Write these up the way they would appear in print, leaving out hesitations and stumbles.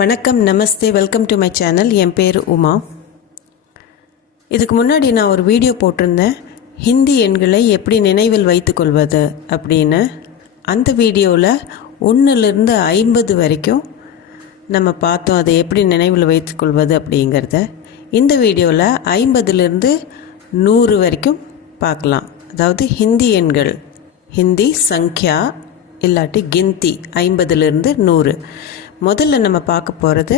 வணக்கம், நமஸ்தே, welcome to my channel. என் பேர் உமா. இதுக்கு முன்னாடி நான் ஒரு வீடியோ போட்டிருந்தேன், ஹிந்தி எண்களை எப்படி நினைவில் வைத்துக்கொள்வது அப்படின்னு. அந்த வீடியோவில் 1லிருந்து 50 வரைக்கும் நம்ம பார்த்தோம், அதை எப்படி நினைவில் வைத்துக்கொள்வது அப்படிங்கிறத. இந்த வீடியோவில் 50லிருந்து 100 வரைக்கும் பார்க்கலாம். அதாவது ஹிந்தி எண்கள், ஹிந்தி சங்க்யா இல்லாட்டி கிந்தி, 50லிருந்து 100. முதல்ல நம்ம பார்க்க போகிறது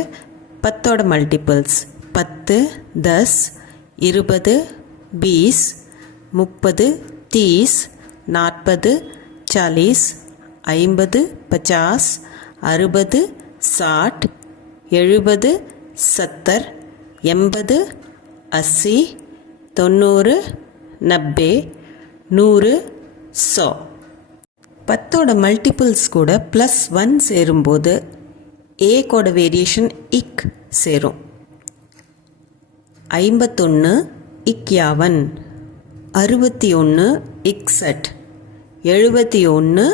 10ஓட மல்டிபிள்ஸ். 10, 10, 20, 20, 30, 30, 40, 40, 50, 50, 60, 60, 70, 70, 80, 80, 90, 90, 100, 100. 10ஓட மல்டிபிள்ஸ் கூட +1 சேரும்போது ஏக்கோட வேரியேஷன் இக் சேரும். 51 51, 61 61, 71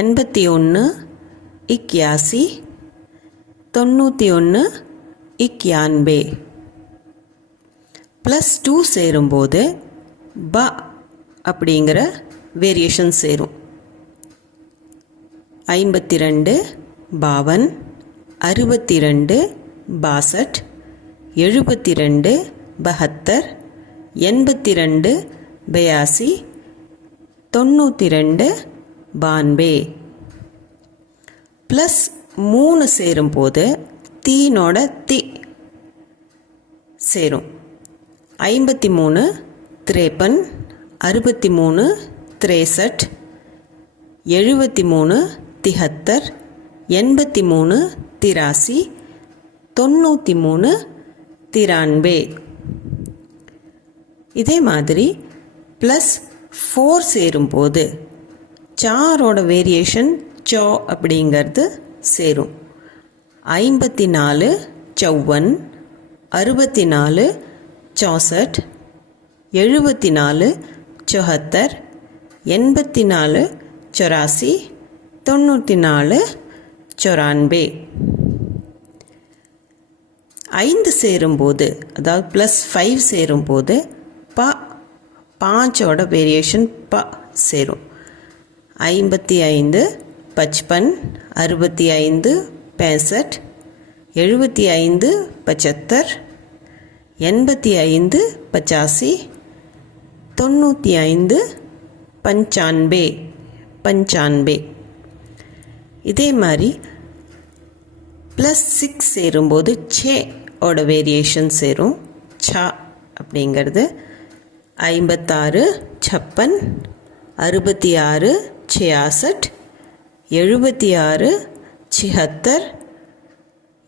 71, 81 81, 91 91. +2 சேரும்போது ப அப்படிங்கிற வேரியேஷன் சேரும். 52 52, 62 62, 72 72, 82 82, 92 92. +3 சேரும்போது தீனோட தி சேரும். 53 53, 63 63, 73 73, 83 83, 93 93. இதே மாதிரி +4 சேரும்போது சாரோட வேரியேஷன் சோ அப்படிங்கிறது சேரும். 54 54, 64 64, 74 74, 84 84, 94 94. 5 சேரும்போது, அதாவது +5 சேரும்போது ப 5ஓட வேரியேஷன் ப சேரும். 55 55, 65 65, 75 75, 85 85, 95 95 95. இதே மாதிரி +6 சேரும்போது சே ஓட வேரியேஷன் சேரும். சா அப்படிங்கிறது 56 56, 66 66, 76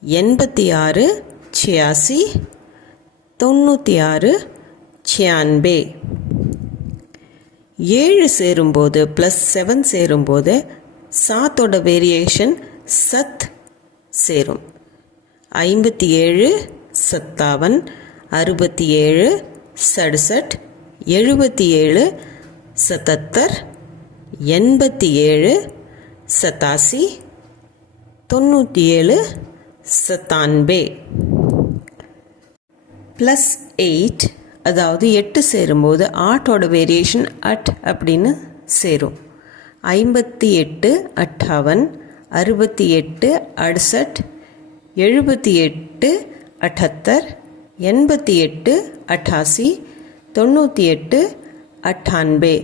76, 86 86, 96 96. 7 சேரும்போது +7 சேரும்போது சாத்தோட வேரியேஷன் சத் சேரும். 57 57, 67 67, 77 77, 87 87, 97 97. +8, அதாவது 8 சேரும்போது ஆட்டோட வேரியேஷன் அட் அப்படின்னு சேரும். 58 58, 68 68, 78 78, 88 88, 98 98.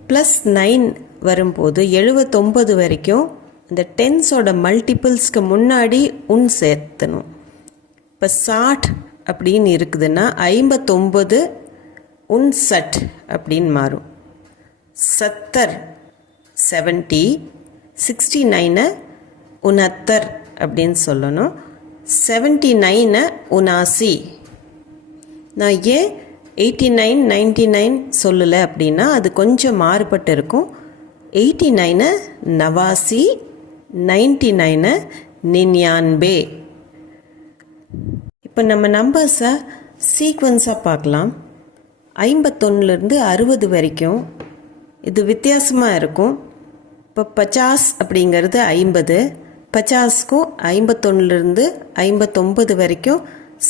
+9 வரும்போது 79 வரைக்கும் இந்த டென்ஸோட மல்டிபிள்ஸ்க்கு முன்னாடி உன் சேர்த்தணும். இப்போ 60 அப்படின்னு இருக்குதுன்னா 59 59 அப்படின்னு மாறும். 70 70, 69 69 அப்படின்னு சொல்லணும். 79 79. நான் ஏன் 89 99 சொல்லலை அப்படின்னா அது கொஞ்சம் மாறுபட்டு இருக்கும். 89 89, 99 99. இப்போ நம்ம நம்பர்ஸை சீக்வன்ஸாக பார்க்கலாம். 51லேருந்து 60 வரைக்கும் இது வித்தியாசமாக இருக்கும். இப்போ 50 அப்படிங்கிறது 50. 50க்கும் 51லேருந்து 59 வரைக்கும்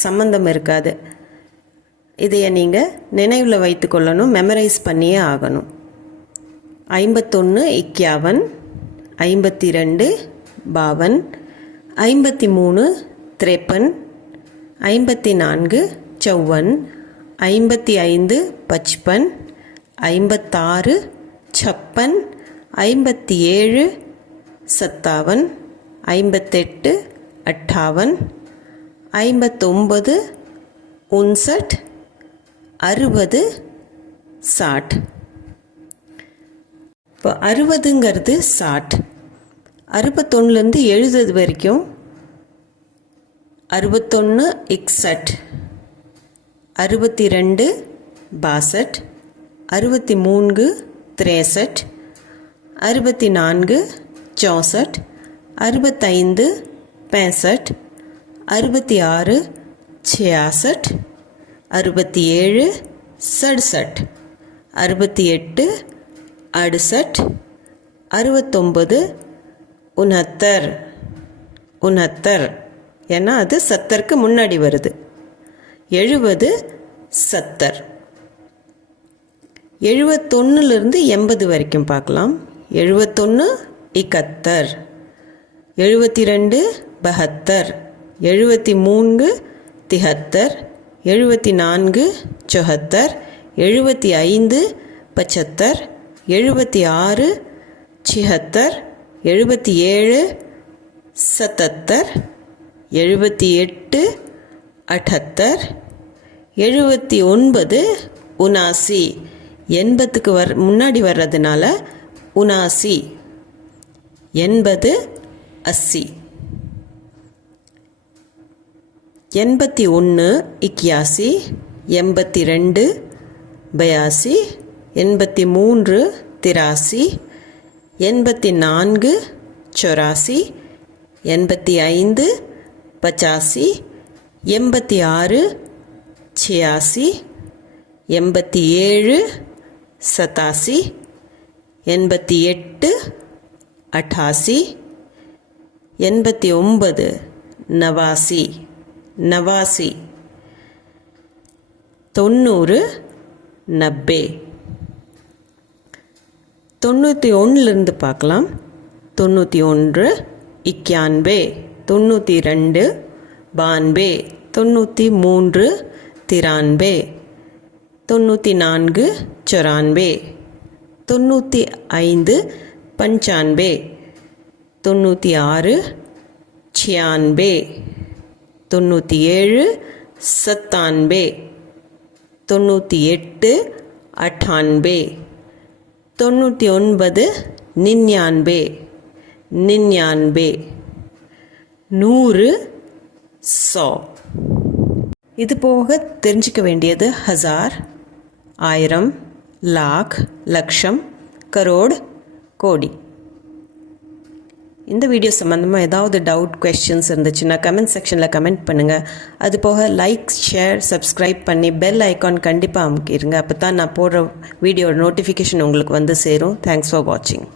சம்மந்தம் இருக்காது. இதையை நீங்கள் நினைவில் வைத்து கொள்ளணும், மெமரைஸ் பண்ணியே ஆகணும். 51 51, 52 52, 53 53, 54 54, 55 55, 56 56, 57 57, 58 58, 59 59, 60 60. இப்போ 60ங்கிறது 60. 61லேருந்து 70 வரைக்கும் 61 61, 62 62, 63 63, 64 64, 65 65, 66 66, 67 67, 68 68, 69 69 69, ஏன்னா அது 70க்கு முன்னாடி வருது. 70 70. 71லேருந்து 80 வரைக்கும் பார்க்கலாம். 71 71, 72 72, 73 73, 74 74, 75 75, 76 76, 77 77, 78 78, 79 79, 80க்கு முன்னாடி வர்றதுனால 79 80 80. 81 81, 82 82, 83 83, 84 84, 85 85, 86 86, 87 87, 88 88, 89 89 89, 90 90. 91லேருந்து பார்க்கலாம். 91 91, 92 92, 93 93, 94 94, 95 95, 96 96, 97 97, 98 98, 99 99 99, 100 100. இது போக தெரிஞ்சிக்க வேண்டியது ஹசார், ஆயிரம், லாக், லக்ஷம், கரோடு, கோடி. இந்த வீடியோ சம்மந்தமாக ஏதாவது டவுட், கொஸ்டின்ஸ் இருந்துச்சுன்னா கமெண்ட் செக்ஷனில் கமெண்ட் பண்ணுங்கள். அது போக லைக், ஷேர், சப்ஸ்கிரைப் பண்ணி பெல் ஐக்கான் கண்டிப்பாக அமுக்கிடுங்க. அப்போ தான் நான் போடுற வீடியோட நோட்டிஃபிகேஷன் உங்களுக்கு வந்து சேரும். தேங்க்ஸ் ஃபார் வாட்சிங்.